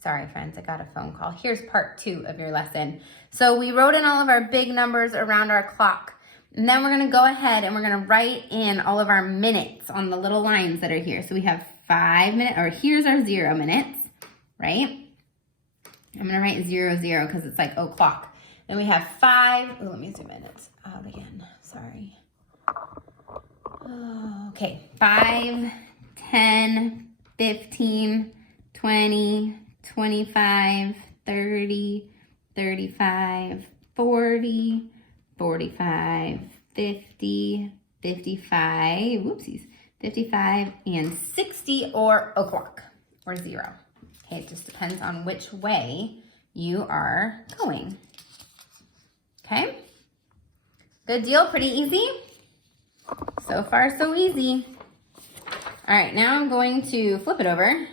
Sorry, friends, I got a phone call. Here's part 2 of your lesson. So we wrote in all of our big numbers around our clock. And then we're going to go ahead and we're going to write in all of our minutes on the little lines that are here. So we have 5 minutes, or here's our 0 minutes, right? I'm going to write 0, 0 because it's like o'clock. Then we have 5. Oh, let me zoom in. It's out again. Sorry. Oh, okay. 5, 10, 15, 20, 25, 30, 35, 40, 45, 50, 55, whoopsies, 55, and 60, or o'clock, or 0. Okay, it just depends on which way you are going. Okay? Good deal, pretty easy? So far, so easy. All right, now I'm going to flip it over.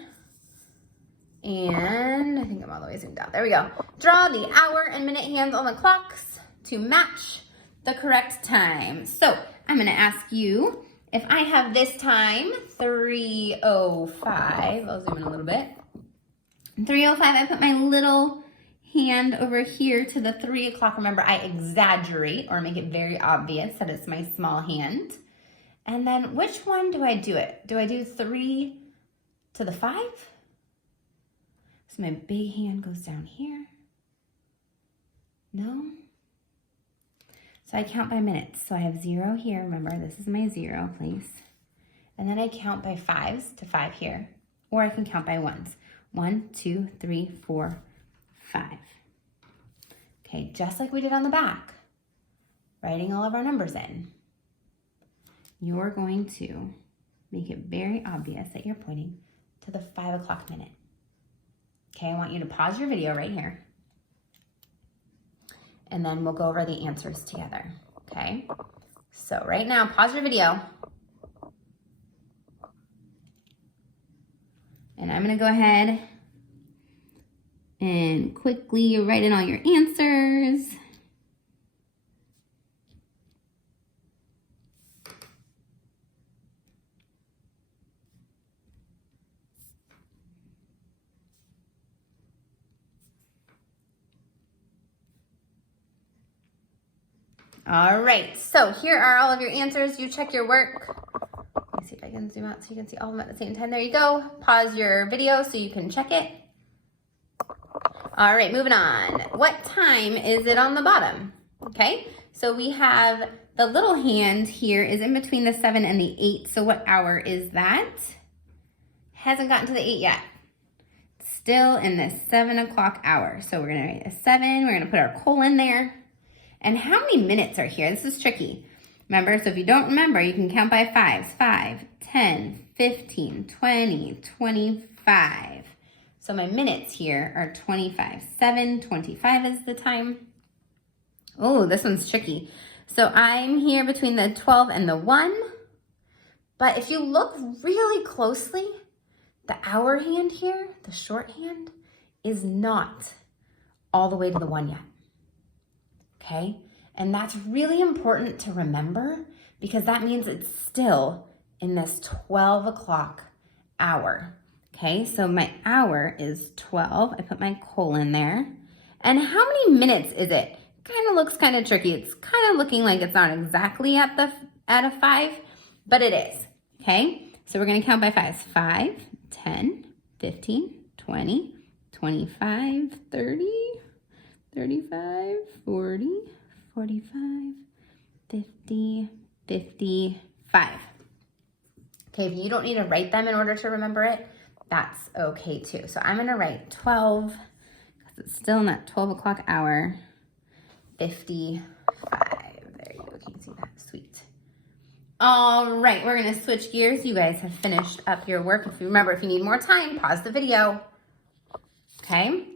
And I think I'm all the way zoomed out. There we go. Draw the hour and minute hands on the clocks to match the correct time. So I'm going to ask you, if I have this time, 3:05, I'll zoom in a little bit. 3:05, I put my little hand over here to the 3 o'clock. Remember, I exaggerate or make it very obvious that it's my small hand. And then which one do I do it? Do I do 3 to the 5? So my big hand goes down here. No? So I count by minutes. So I have 0 here. Remember, this is my 0 place. And then I count by 5s to 5 here. Or I can count by 1s. 1, 2, 3, 4, 5. Okay, just like we did on the back. Writing all of our numbers in. You're going to make it very obvious that you're pointing to the 5 o'clock minute. Okay, I want you to pause your video right here. And then we'll go over the answers together, okay? So right now, pause your video. And I'm gonna go ahead and quickly write in all your answers. All right, so here are all of your answers. You check your work. Let me see if I can zoom out so you can see all of them at the same time. There you go. Pause your video so you can check it. All right, moving on. What time is it on the bottom? Okay, so we have the little hand here is in between the 7 and the 8. So what hour is that? Hasn't gotten to the 8 yet. Still in the 7 o'clock hour. So we're gonna write a 7. We're gonna put our colon there. And how many minutes are here? This is tricky. Remember, so if you don't remember, you can count by 5s. 5, 10, 15, 20, 25. So my minutes here are 25. 7:25 is the time. Oh, this one's tricky. So I'm here between the 12 and the 1. But if you look really closely, the hour hand here, the short hand, is not all the way to the 1 yet. Okay, and that's really important to remember because that means it's still in this 12 o'clock hour. Okay, so my hour is 12. I put my colon there. And how many minutes is it? Kind of looks kind of tricky. It's kind of looking like it's not exactly at a 5, but it is. Okay, so we're going to count by 5s. 5, 10, 15, 20, 25, 30. 35, 40, 45, 50, 55. Okay, if you don't need to write them in order to remember it, that's okay too. So I'm gonna write 12, because it's still in that 12 o'clock hour, 55. There you go, can you see that? Sweet. All right, we're gonna switch gears. You guys have finished up your work. If you remember, if you need more time, pause the video, okay?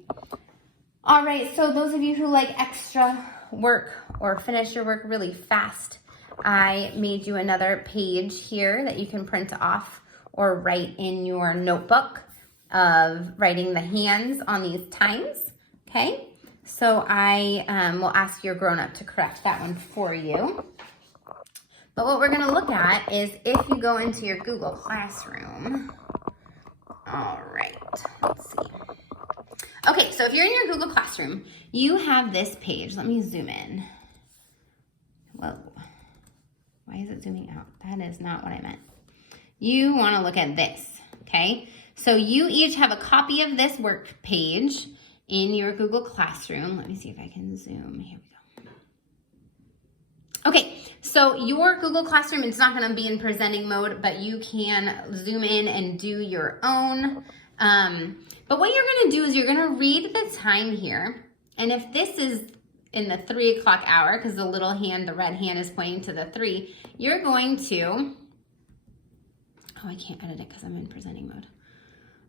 All right, so those of you who like extra work or finish your work really fast, I made you another page here that you can print off or write in your notebook of writing the hands on these times, okay? So I will ask your grown-up to correct that one for you. But what we're gonna look at is if you go into your Google Classroom. All right, let's see. Okay, so if you're in your Google Classroom, you have this page. Let me zoom in. Whoa. Why is it zooming out? That is not what I meant. You want to look at this, okay? So you each have a copy of this work page in your Google Classroom. Let me see if I can zoom. Here we go. Okay, so your Google Classroom, it's not going to be in presenting mode, but you can zoom in and do your own. But what you're going to do is you're going to read the time here. And if this is in the 3 o'clock hour, because the little hand, the red hand is pointing to the 3, you're going to, oh, I can't edit it because I'm in presenting mode.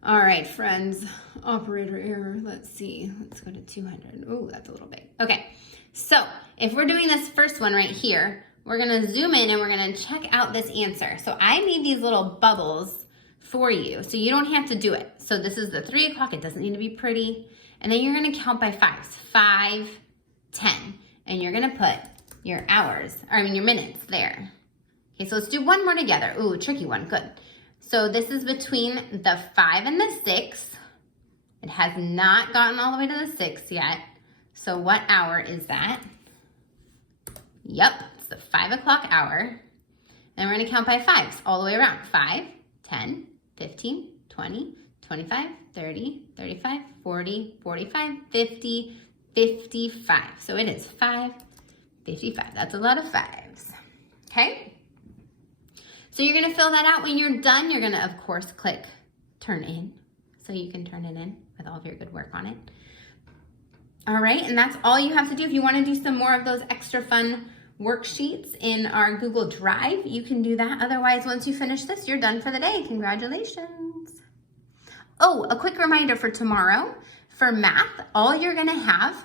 All right, friends, operator error. Let's see, let's go to 200. Oh, that's a little big. Okay, so if we're doing this first one right here, we're gonna zoom in and we're gonna check out this answer. So I made these little bubbles for you, so you don't have to do it. So this is the 3 o'clock, it doesn't need to be pretty. And then you're gonna count by 5s, 5, 10. And you're gonna put your hours, or I mean your minutes there. Okay, so let's do one more together. Ooh, tricky one, good. So this is between the 5 and the 6. It has not gotten all the way to the 6 yet. So what hour is that? Yep, it's the 5 o'clock hour. And we're gonna count by 5s all the way around. 5, 10, 15, 20, 25, 30, 35, 40, 45, 50, 55. So it is 5:55. That's a lot of 5s. Okay? So you're gonna fill that out. When you're done, you're gonna, of course, click turn in. So you can turn it in with all of your good work on it. All right, and that's all you have to do. If you wanna do some more of those extra fun worksheets in our Google Drive, you can do that. Otherwise, once you finish this, you're done for the day. Congratulations. Oh, a quick reminder for tomorrow. For math, all you're gonna have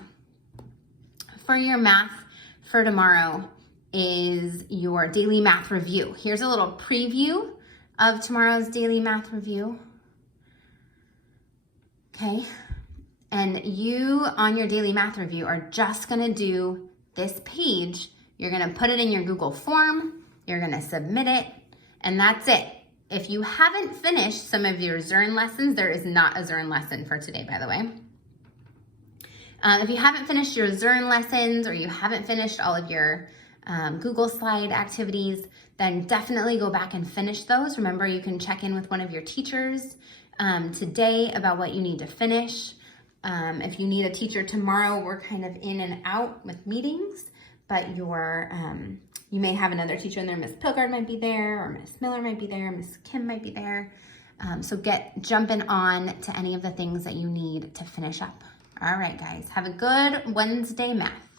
for your math for tomorrow is your daily math review. Here's a little preview of tomorrow's daily math review. Okay, and you on your daily math review are just gonna do this page. You're gonna put it in your Google form, you're gonna submit it, and that's it. If you haven't finished some of your Zearn lessons, there is not a Zearn lesson for today, by the way. If you haven't finished your Zearn lessons or you haven't finished all of your Google Slide activities, then definitely go back and finish those. Remember, you can check in with one of your teachers today about what you need to finish. If you need a teacher tomorrow, we're kind of in and out with meetings, but you may have another teacher in there. Miss Pilgard might be there, or Miss Miller might be there, Miss Kim might be there. So get jumping on to any of the things that you need to finish up. All right, guys, have a good Wednesday math.